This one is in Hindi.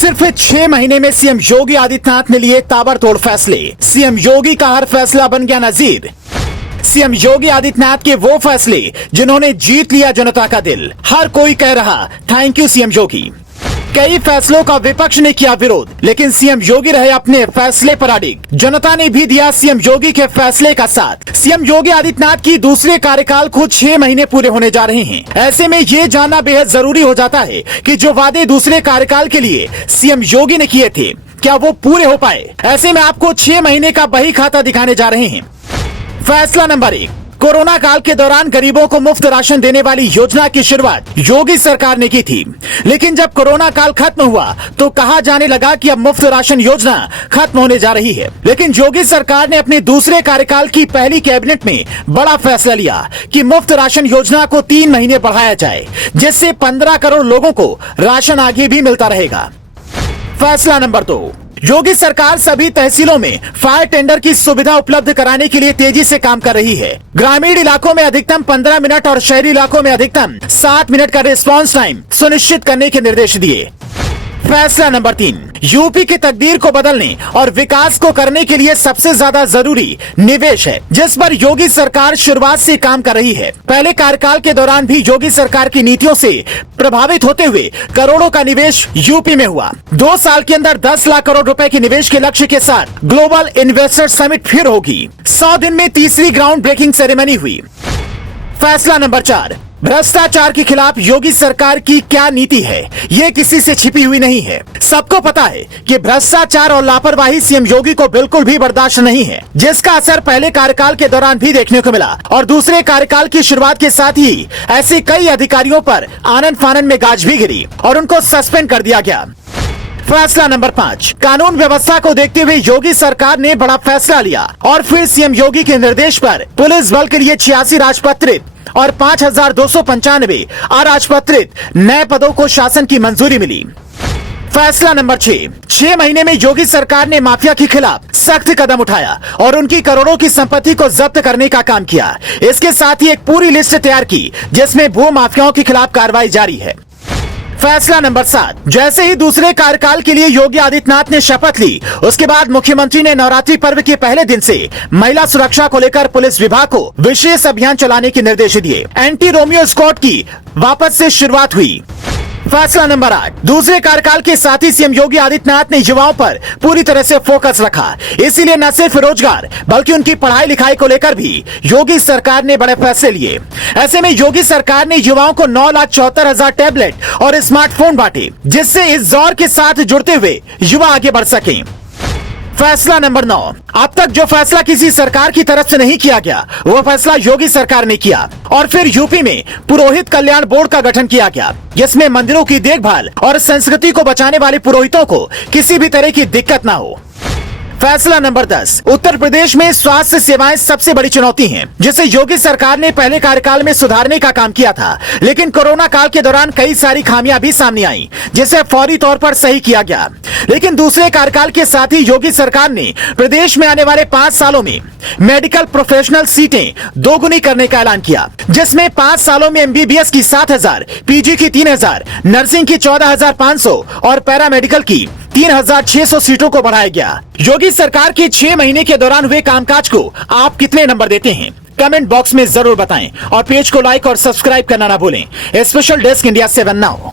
सिर्फ 6 महीने में सीएम योगी आदित्यनाथ ने लिए ताबड़तोड़ फैसले। सीएम योगी का हर फैसला बन गया नजीर। सीएम योगी आदित्यनाथ के वो फैसले जिन्होंने जीत लिया जनता का दिल। हर कोई कह रहा थैंक यू सीएम योगी। कई फैसलों का विपक्ष ने किया विरोध, लेकिन सीएम योगी रहे अपने फैसले पर अडिग। जनता ने भी दिया सीएम योगी के फैसले का साथ। सीएम योगी आदित्यनाथ की दूसरे कार्यकाल को 6 महीने पूरे होने जा रहे हैं। ऐसे में ये जानना बेहद जरूरी हो जाता है कि जो वादे दूसरे कार्यकाल के लिए सीएम योगी ने किए थे, क्या वो पूरे हो पाए। ऐसे में आपको 6 महीने का बही खाता दिखाने जा रहे हैं। फैसला नंबर 1, कोरोना काल के दौरान गरीबों को मुफ्त राशन देने वाली योजना की शुरुआत योगी सरकार ने की थी, लेकिन जब कोरोना काल खत्म हुआ तो कहा जाने लगा कि अब मुफ्त राशन योजना खत्म होने जा रही है। लेकिन योगी सरकार ने अपने दूसरे कार्यकाल की पहली कैबिनेट में बड़ा फैसला लिया कि मुफ्त राशन योजना को 3 महीने बढ़ाया जाए, जिससे 15 करोड़ लोगों को राशन आगे भी मिलता रहेगा। फैसला नंबर 2, योगी सरकार सभी तहसीलों में फायर टेंडर की सुविधा उपलब्ध कराने के लिए तेजी से काम कर रही है। ग्रामीण इलाकों में अधिकतम 15 मिनट और शहरी इलाकों में अधिकतम 7 मिनट का रिस्पांस टाइम सुनिश्चित करने के निर्देश दिए। फैसला नंबर 3, यूपी की तकदीर को बदलने और विकास को करने के लिए सबसे ज्यादा जरूरी निवेश है, जिस पर योगी सरकार शुरुआत से काम कर रही है। पहले कार्यकाल के दौरान भी योगी सरकार की नीतियों से प्रभावित होते हुए करोड़ों का निवेश यूपी में हुआ। 2 साल के अंदर 10 लाख करोड़ रुपए के निवेश के लक्ष्य के साथ ग्लोबल इन्वेस्टर समिट फिर होगी। 100 दिन में तीसरी ग्राउंड ब्रेकिंग सेरेमनी हुई। फैसला नंबर 4, भ्रष्टाचार के खिलाफ योगी सरकार की क्या नीति है, ये किसी से छिपी हुई नहीं है। सबको पता है कि भ्रष्टाचार और लापरवाही सीएम योगी को बिल्कुल भी बर्दाश्त नहीं है, जिसका असर पहले कार्यकाल के दौरान भी देखने को मिला और दूसरे कार्यकाल की शुरुआत के साथ ही ऐसे कई अधिकारियों पर आनन फानन में गाज भी गिरी और उनको सस्पेंड कर दिया गया। फैसला नंबर 5, कानून व्यवस्था को देखते हुए योगी सरकार ने बड़ा फैसला लिया और फिर सीएम योगी के निर्देश पर पुलिस बल के लिए 86 राजपत्रित और 5295 अराजपत्रित नए पदों को शासन की मंजूरी मिली। फैसला नंबर 6 महीने में योगी सरकार ने माफिया के खिलाफ सख्त कदम उठाया और उनकी करोड़ों की संपत्ति को जब्त करने का काम किया। इसके साथ ही एक पूरी लिस्ट तैयार की जिसमें भू माफियाओं के खिलाफ कार्रवाई जारी है। फैसला नंबर 7, जैसे ही दूसरे कार्यकाल के लिए योगी आदित्यनाथ ने शपथ ली, उसके बाद मुख्यमंत्री ने नवरात्रि पर्व के पहले दिन से महिला सुरक्षा को लेकर पुलिस विभाग को विशेष अभियान चलाने के निर्देश दिए। एंटी रोमियो स्क्वाड की वापस से शुरुआत हुई। फैसला नंबर 8, दूसरे कार्यकाल के साथ ही सीएम योगी आदित्यनाथ ने युवाओं पर पूरी तरह से फोकस रखा। इसीलिए न सिर्फ रोजगार बल्कि उनकी पढ़ाई लिखाई को लेकर भी योगी सरकार ने बड़े फैसले लिए। ऐसे में योगी सरकार ने युवाओं को 9,74,000 टैबलेट और स्मार्टफोन बांटे, जिससे इस दौर के साथ जुड़ते हुए युवा आगे बढ़ सकें। फैसला नंबर 9, अब तक जो फैसला किसी सरकार की तरफ से नहीं किया गया, वो फैसला योगी सरकार ने किया और फिर यूपी में पुरोहित कल्याण बोर्ड का गठन किया गया, जिसमें मंदिरों की देखभाल और संस्कृति को बचाने वाले पुरोहितों को किसी भी तरह की दिक्कत ना हो। फैसला नंबर 10, उत्तर प्रदेश में स्वास्थ्य सेवाएं सबसे बड़ी चुनौती हैं, जिसे योगी सरकार ने पहले कार्यकाल में सुधारने का काम किया था, लेकिन कोरोना काल के दौरान कई सारी खामियां भी सामने आई, जिसे फौरी तौर पर सही किया गया। लेकिन दूसरे कार्यकाल के साथ ही योगी सरकार ने प्रदेश में आने वाले 5 सालों में मेडिकल प्रोफेशनल सीटें दोगुनी करने का ऐलान किया, जिसमें 5 सालों में MBBS की 7,000, PG की 3,000, नर्सिंग की 14,500 और पैरामेडिकल की 3,600 सीटों को बढ़ाया गया। योगी सरकार के 6 महीने के दौरान हुए कामकाज को आप कितने नंबर देते हैं, कमेंट बॉक्स में जरूर बताएं और पेज को लाइक और सब्सक्राइब करना ना भूलें। Special desk India 7 now.